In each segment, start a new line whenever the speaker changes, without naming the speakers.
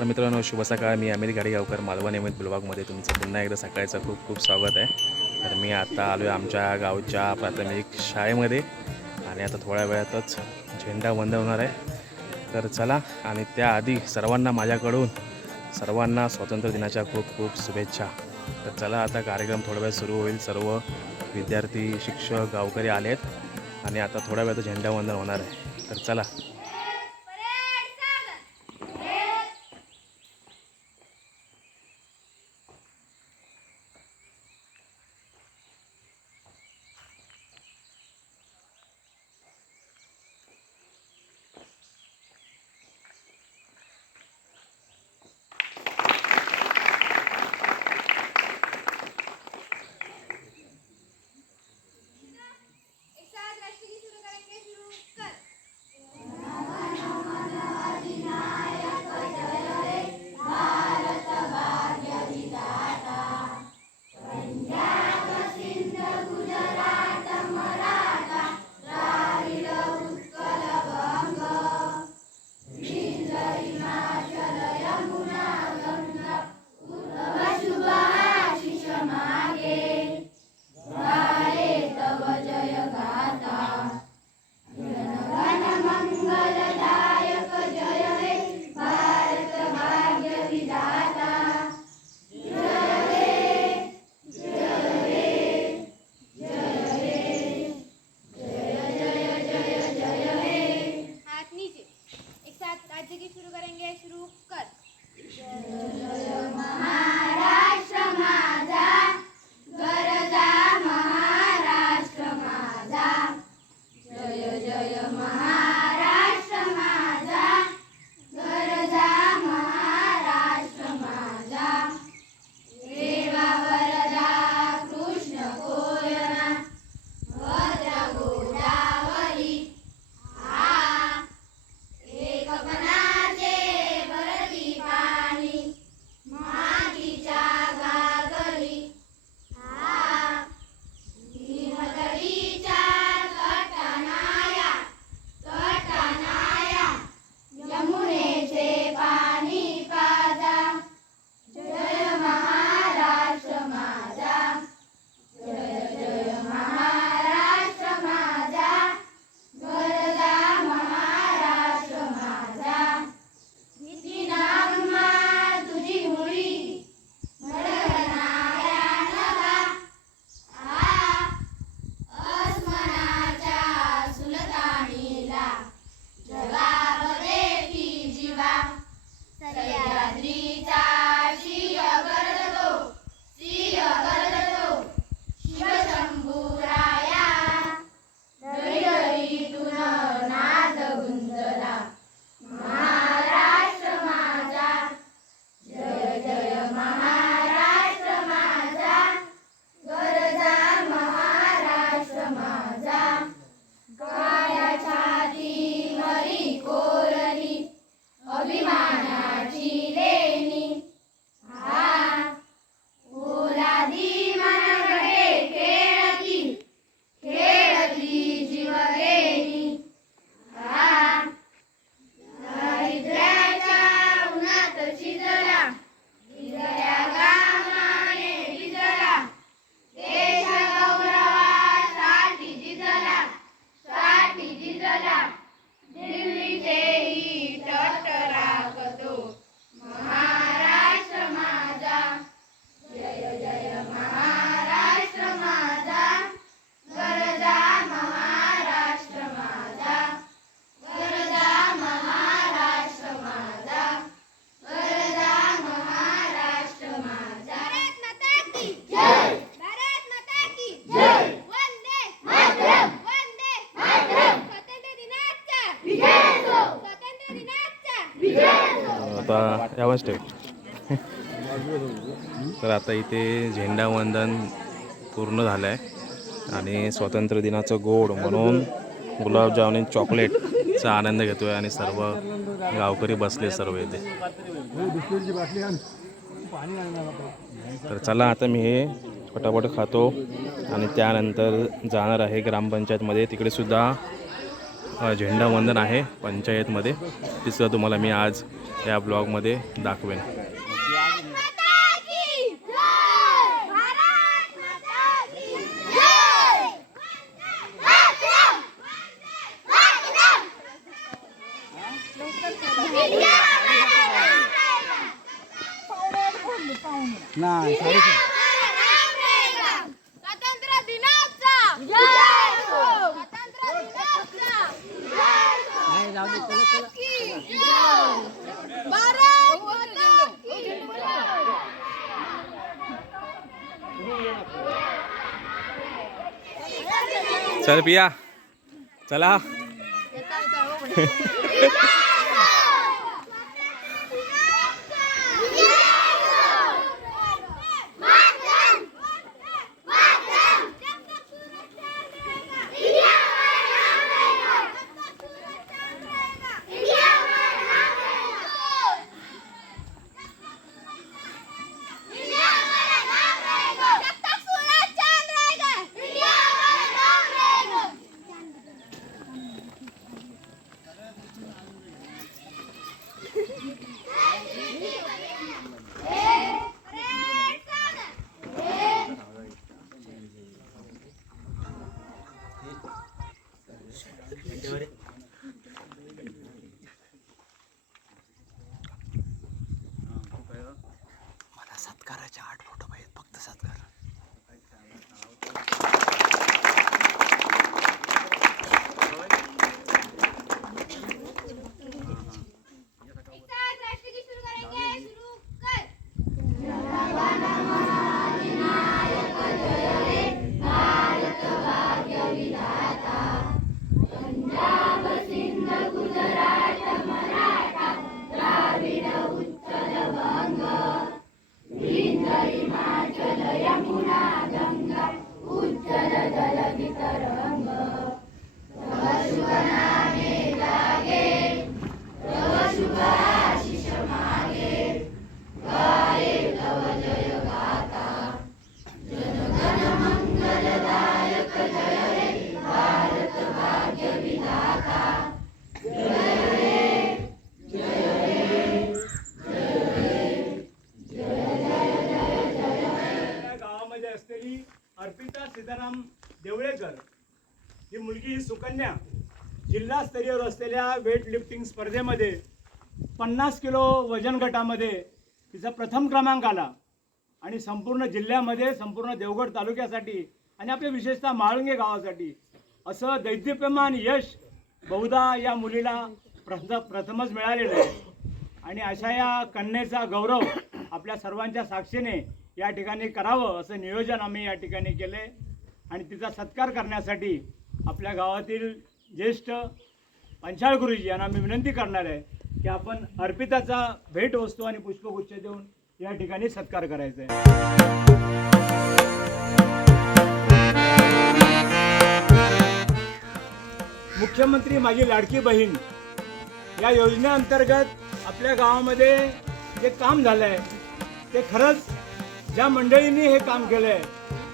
नमस्कार मित्रांनो शुभ सकाळ. मी अमित गाडीगावकर मालवण एम ब्लॉगमध्ये तुमचं पुन्हा एकदा सकाळचं खूप खूप स्वागत आहे. तर मी आता आलो आहे आमच्या गावच्या प्राथमिक शाळेमध्ये आणि आता थोड्या वेळातच झेंडा बंद होणार आहे. तर चला आणि त्याआधी सर्वांना माझ्याकडून सर्वांना स्वातंत्र्य दिनाच्या खूप खूप शुभेच्छा. तर चला आता कार्यक्रम थोड्या वेळ सुरू होईल. सर्व विद्यार्थी शिक्षक गावकरी आले आहेत आणि आता थोड्या वेळात झेंडा वंदन होणार आहे. तर चला. आता यावाच ठेव. तर आता इथे झेंडावंदन पूर्ण झालं आहे आणि स्वातंत्र्य दिनाचं गोड म्हणून गुलाबजामुन आणि चॉकलेटचा आनंद घेतो आहे आणि सर्व गावकरी बसले सर्व इथे. तर चला आता मी हे पटापट खातो आणि त्यानंतर जाणार आहे ग्रामपंचायतमध्ये. तिकडे सुद्धा झेंडावंदन आहे पंचायतमध्ये. ते तुम्हाला मी आज या ब्लॉगमध्ये दाखवेन.
माता की जय भारत माता की जय मातरम मातरम इंडिया हमारा
नाही
नाम रहेगा स्वतंत्र दिनाचा जय हो स्वतंत्र दिनाचा जय हो माता की जय भारत माता की जय
चल पिया. चला.
असलेली अर्पिता सीताराम देवळेकर ही मुलगी ही सुकन्या. जिल्हास्तरीयवर असलेल्या वेट लिफ्टिंग स्पर्धेमध्ये पन्नास किलो वजन गटामध्ये तिचा प्रथम क्रमांक आला. आणि संपूर्ण जिल्ह्यामध्ये संपूर्ण देवगड तालुक्यासाठी आणि आपल्या विशेषतः माळुंगे गावासाठी असं दैदिप्यमान यश बहुधा या मुलीला प्रथ प्रथमच मिळालेलं आहे. आणि अशा या कन्येचा गौरव आपल्या सर्वांच्या साक्षीने या ठिकाणी करावं असं नियोजन आम्ही या ठिकाणी केले आणि तिचा सत्कार करण्यासाठी आपल्या गावातील ज्येष्ठ पंचाळ गुरुजी यांना मी विनंती करणार आहे की आपण अर्पिताचा भेटवस्तू आणि पुष्पगुच्छ देऊन या ठिकाणी सत्कार करायचा आहे. मुख्यमंत्री माझी लाडकी बहीण. या योजनेअंतर्गत आपल्या गावामध्ये जे काम झालं आहे ते खरंच ज्या मंडळींनी हे काम केलं आहे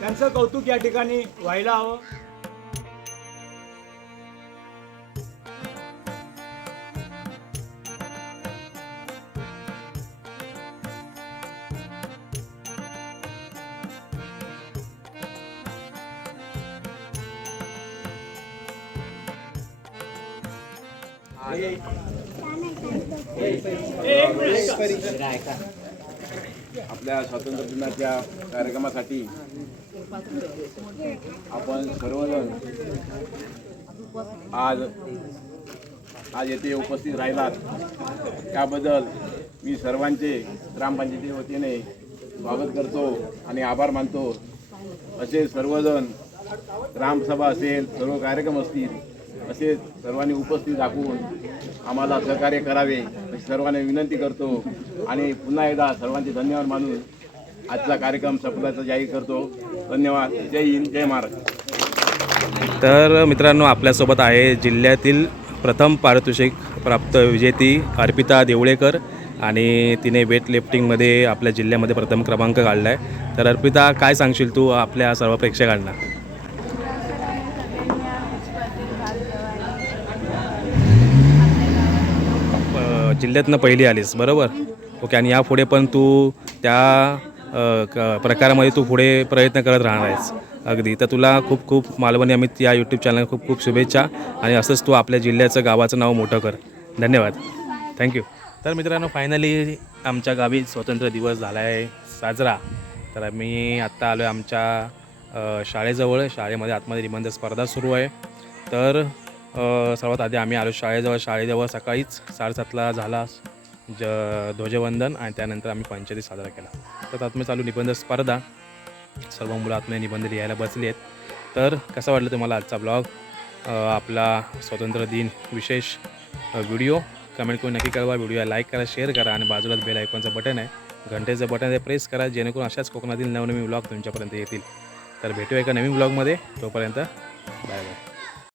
त्यांचं कौतुक या ठिकाणी व्हायला हवं.
आपल्या स्वातंत्र्य दिनाच्या कार्यक्रमासाठी आपण सर्वजण आज आज येथे उपस्थित राहिलात. त्याबद्दल मी सर्वांचे ग्रामपंचायती वतीने स्वागत करतो आणि आभार मानतो. असे सर्वजण ग्रामसभा असेल सर्व कार्यक्रम असतील असे सर्वांनी उपस्थित दाखवून आम्हाला सहकार्य करावे अशी सर्वांना विनंती करतो. आणि पुन्हा एकदा सर्वांचे धन्यवाद मानून आजचा कार्यक्रम सफलाचा जाहीर करतो. धन्यवाद. जय हिंद. जय महाराष्ट्र.
तर मित्रांनो आपल्यासोबत आहे जिल्ह्यातील प्रथम पारितोषिक प्राप्त विजेती अर्पिता देवळेकर आणि तिने वेट लिफ्टिंगमध्ये आपल्या जिल्ह्यामध्ये प्रथम क्रमांक काढला आहे तर अर्पिता काय सांगशील तू आपल्या सर्व प्रेक्षकांना?
जिल्ह्यातनं पहिली आलीस बरोबर? ओके आणि यापुढे पण तू त्या क- प्रकारामध्ये तू पुढे प्रयत्न करत राहणार आहेस. अगदी. तर तुला खूप खूप मालवणी अमित या यूट्यूब चॅनल खूप खूप शुभेच्छा आणि असंच तू आपल्या जिल्ह्याचं गावाचं नाव मोठं कर. धन्यवाद. थँक्यू तर मित्रांनो फायनली आमच्या गावी स्वतंत्र दिवस झाला आहे साजरा. तर मी आत्ता आलो आहे आमच्या शाळेजवळ. शाळेमध्ये आतमध्ये निबंध स्पर्धा सुरू आहे. तर सर्वात आधी आम्ही आलो शाळेजवळ. शाळेजवळ सकाळीच साडेसातला झाला ज ध्वजवंदन आणि त्यानंतर आम्ही पंचायती साजरा केला. तर आत्मे चालू निबंध स्पर्धा. सर्व मुलं आत्मे निबंध लिहायला बसली आहेत तर कसं वाटलं तुम्हाला आजचा ब्लॉग? आपला स्वातंत्र्य दिन विशेष व्हिडिओ. कमेंट करून नक्की कळवा. व्हिडिओ लाईक करा शेअर करा आणि बाजूलाच बेल आयकॉनचं बटन आहे. घंटेचं बटन आहे प्रेस करा. जेणेकरून अशाच कोकणातील नवनवीन ब्लॉग तुमच्यापर्यंत येतील. तर भेटूया एका नवीन ब्लॉगमध्ये. तोपर्यंत बाय बाय.